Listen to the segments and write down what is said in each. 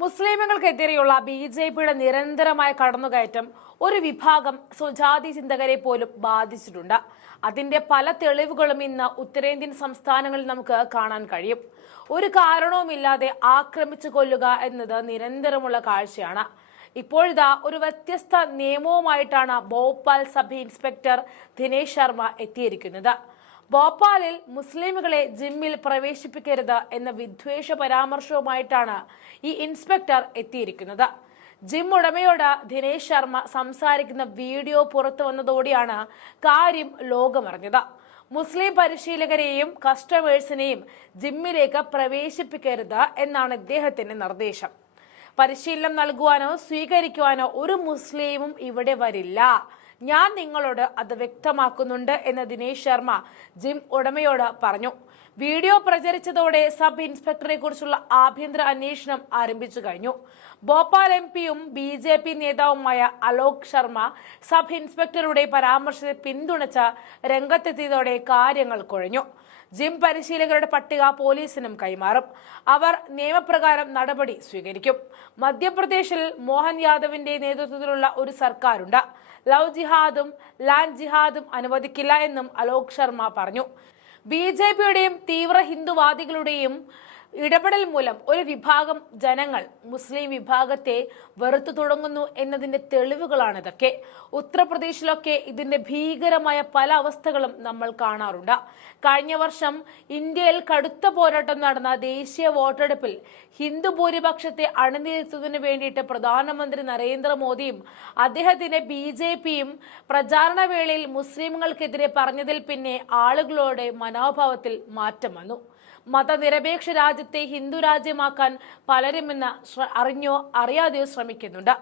മുസ്ലിമുകൾക്കെതിരെയുള്ള ബി.ജെ.പിയുടെ നിരന്തരമായ കടന്നുകയറ്റം ഒരു വിഭാഗം സ്വജാതി ചിന്തകരെ പോലും ബാധിച്ചിട്ടുണ്ട്. അതിന്റെ പല തെളിവുകളും ഇന്ന് ഉത്തരേന്ത്യൻ സംസ്ഥാനങ്ങളിൽ നമുക്ക് കാണാൻ കഴിയും. ഒരു കാരണവുമില്ലാതെ ആക്രമിച്ചു കൊല്ലുക എന്നത് നിരന്തരമുള്ള കാഴ്ചയാണ്. ഇപ്പോഴിതാ ഒരു വ്യത്യസ്ത നിയമവുമായിട്ടാണ് ഭോപ്പാൽ സബ് ഇൻസ്പെക്ടർ ദിനേശ് ശർമ്മ എത്തിയിരിക്കുന്നത്. ഭോപ്പാലിൽ മുസ്ലിമുകളെ ജിമ്മിൽ പ്രവേശിപ്പിക്കരുത് എന്ന വിദ്വേഷ പരാമർശവുമായിട്ടാണ് ഈ ഇൻസ്പെക്ടർ എത്തിയിരിക്കുന്നത്. ജിം ഉടമയോട് ദിനേശ് ശർമ്മ സംസാരിക്കുന്ന വീഡിയോ പുറത്തു വന്നതോടെയാണ് കാര്യം ലോകമറിഞ്ഞത്. മുസ്ലിം പരിശീലകരെയും കസ്റ്റമേഴ്സിനെയും ജിമ്മിലേക്ക് പ്രവേശിപ്പിക്കരുത് എന്നാണ് ഇദ്ദേഹത്തിന്റെ നിർദ്ദേശം. പരിശീലനം നൽകുവാനോ സ്വീകരിക്കുവാനോ ഒരു മുസ്ലിമും ഇവിടെ വരില്ല. ഞാൻ നിങ്ങളോട് അത് വ്യക്തമാക്കുന്നുണ്ട് എന്ന് ദിനേശ് ശർമ്മ ജിം ഉടമയോട് പറഞ്ഞു. വീഡിയോ പ്രചരിച്ചതോടെ സബ് ഇൻസ്പെക്ടറെ കുറിച്ചുള്ള ആഭ്യന്തര അന്വേഷണം ആരംഭിച്ചു കഴിഞ്ഞു. ഭോപ്പാൽ എംപിയും ബി.ജെ.പി. നേതാവുമായ അലോക് ശർമ്മ സബ് ഇൻസ്പെക്ടറുടെ പരാമർശത്തെ പിന്തുണച്ച രംഗത്തെത്തിയതോടെ കാര്യങ്ങൾ കുഴഞ്ഞു. ജിം പരിശീലകരുടെ പട്ടിക പോലീസിനും കൈമാറും. അവർ നിയമപ്രകാരം നടപടി സ്വീകരിക്കും. മധ്യപ്രദേശിൽ മോഹൻ യാദവിന്റെ നേതൃത്വത്തിലുള്ള ഒരു സർക്കാരുണ്ട്. ലവ് ജിഹാദും ലാൻഡ് ജിഹാദും അനുവദിക്കില്ല എന്നും അലോക് ശർമ്മ പറഞ്ഞു. ബി.ജെ.പിയുടെയും തീവ്ര ഹിന്ദുവാദികളുടെയും ഇടപെടൽ മൂലം ഒരു വിഭാഗം ജനങ്ങൾ മുസ്ലിം വിഭാഗത്തെ വെറുത്തു തുടങ്ങുന്നു എന്നതിന്റെ തെളിവുകളാണ് ഇതൊക്കെ. ഉത്തർപ്രദേശിലൊക്കെ ഇതിന്റെ ഭീകരമായ പല അവസ്ഥകളും നമ്മൾ കാണാറുണ്ട്. കഴിഞ്ഞ വർഷം ഇന്ത്യയിൽ കടുത്ത പോരാട്ടം നടന്ന ദേശീയ വോട്ടെടുപ്പിൽ ഹിന്ദു ഭൂരിപക്ഷത്തെ അണിനിരത്തുന്നതിന് വേണ്ടിയിട്ട് പ്രധാനമന്ത്രി നരേന്ദ്രമോദിയും അദ്ദേഹത്തിന്റെ ബി.ജെ.പിയും പ്രചാരണ വേളയിൽ മുസ്ലിമുകൾക്കെതിരെ പറഞ്ഞതിൽ പിന്നെ ആളുകളുടെ മനോഭാവത്തിൽ മാറ്റം വന്നു. മതനിരപേക്ഷ രാജ്യത്തെ ഹിന്ദു രാജ്യമാക്കാൻ പലരും ഇന്ന് അറിഞ്ഞോ അറിയാതെയോ ശ്രമിക്കുന്നുണ്ട്.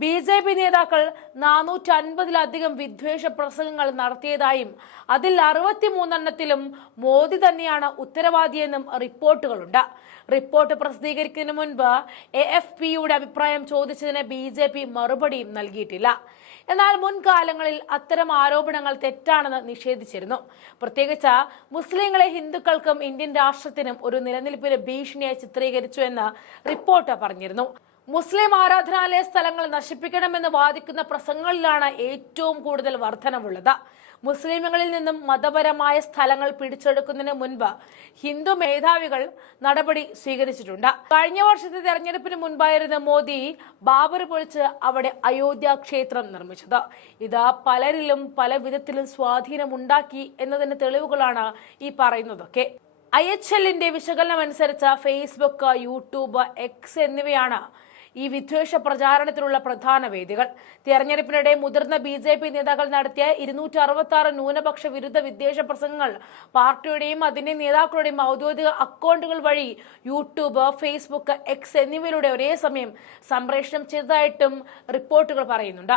ബി.ജെ.പി. നേതാക്കൾ 450-ലധികം വിദ്വേഷ പ്രസംഗങ്ങൾ നടത്തിയതായും അതിൽ 63 മോദി തന്നെയാണ് ഉത്തരവാദിയെന്നും റിപ്പോർട്ടുകളുണ്ട്. റിപ്പോർട്ട് പ്രസിദ്ധീകരിക്കുന്നതിന് മുൻപ് AFPയുടെ അഭിപ്രായം ചോദിച്ചതിന് ബി.ജെ.പി. മറുപടിയും നൽകിയിട്ടില്ല. എന്നാൽ മുൻകാലങ്ങളിൽ അത്തരം ആരോപണങ്ങൾ തെറ്റാണെന്ന് നിഷേധിച്ചിരുന്നു. പ്രത്യേകിച്ച് മുസ്ലിങ്ങളെ ഹിന്ദുക്കൾക്കും ഇന്ത്യൻ രാഷ്ട്രത്തിനും ഒരു നിലനിൽപ്പിന് ഭീഷണിയായി ചിത്രീകരിച്ചു എന്ന് റിപ്പോർട്ട് പറഞ്ഞിരുന്നു. മുസ്ലിം ആരാധനാലയ സ്ഥലങ്ങൾ നശിപ്പിക്കണമെന്ന് വാദിക്കുന്ന പ്രസംഗങ്ങളിലാണ് ഏറ്റവും കൂടുതൽ വർധനവുള്ളത്. മുസ്ലിമുകളിൽ നിന്നും മതപരമായ സ്ഥലങ്ങൾ പിടിച്ചെടുക്കുന്നതിന് മുൻപ് ഹിന്ദു മേധാവികൾ നടപടി സ്വീകരിച്ചിട്ടുണ്ട്. കഴിഞ്ഞ വർഷത്തെ തെരഞ്ഞെടുപ്പിന് മുൻപായിരുന്നു മോദി ബാബർ പൊളിച്ച് അവിടെ അയോധ്യ ക്ഷേത്രം നിർമ്മിച്ചത്. ഇത് പലരിലും പല വിധത്തിലും സ്വാധീനമുണ്ടാക്കി എന്നതിന്റെ തെളിവുകളാണ് ഈ പറയുന്നതൊക്കെ. IHLന്റെ വിശകലനം അനുസരിച്ച് ഫേസ്ബുക്ക്, യൂട്യൂബ്, X എന്നിവയാണ് ഈ വിദ്വേഷ പ്രചാരണത്തിനുള്ള പ്രധാന വേദികൾ. തെരഞ്ഞെടുപ്പിനിടെ മുതിർന്ന ബി.ജെ.പി. നേതാക്കൾ നടത്തിയ 266 ന്യൂനപക്ഷ വിരുദ്ധ വിദ്വേഷ പ്രസംഗങ്ങൾ പാർട്ടിയുടെയും അതിന്റെ നേതാക്കളുടെയും ഔദ്യോഗിക അക്കൗണ്ടുകൾ വഴി യൂട്യൂബ്, ഫേസ്ബുക്ക്, X എന്നിവയിലൂടെ ഒരേ സമയം സംപ്രേഷണം ചെയ്തതായിട്ടും റിപ്പോർട്ടുകൾ പറയുന്നുണ്ട്.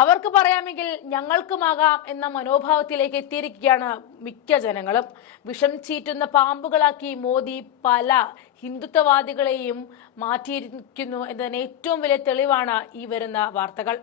അവർക്ക് പറയാമെങ്കിൽ ഞങ്ങൾക്കുമാകാം എന്ന മനോഭാവത്തിലേക്ക് എത്തിയിരിക്കുകയാണ് മിക്ക ജനങ്ങളും. വിഷം ചീറ്റുന്ന പാമ്പുകളാക്കി മോദി പല ഹിന്ദുത്വവാദികളെയും മാറ്റിയിരിക്കുന്നു എന്നതിന് ഏറ്റവും വലിയ തെളിവാണ് ഈ വരുന്ന വാർത്തകൾ.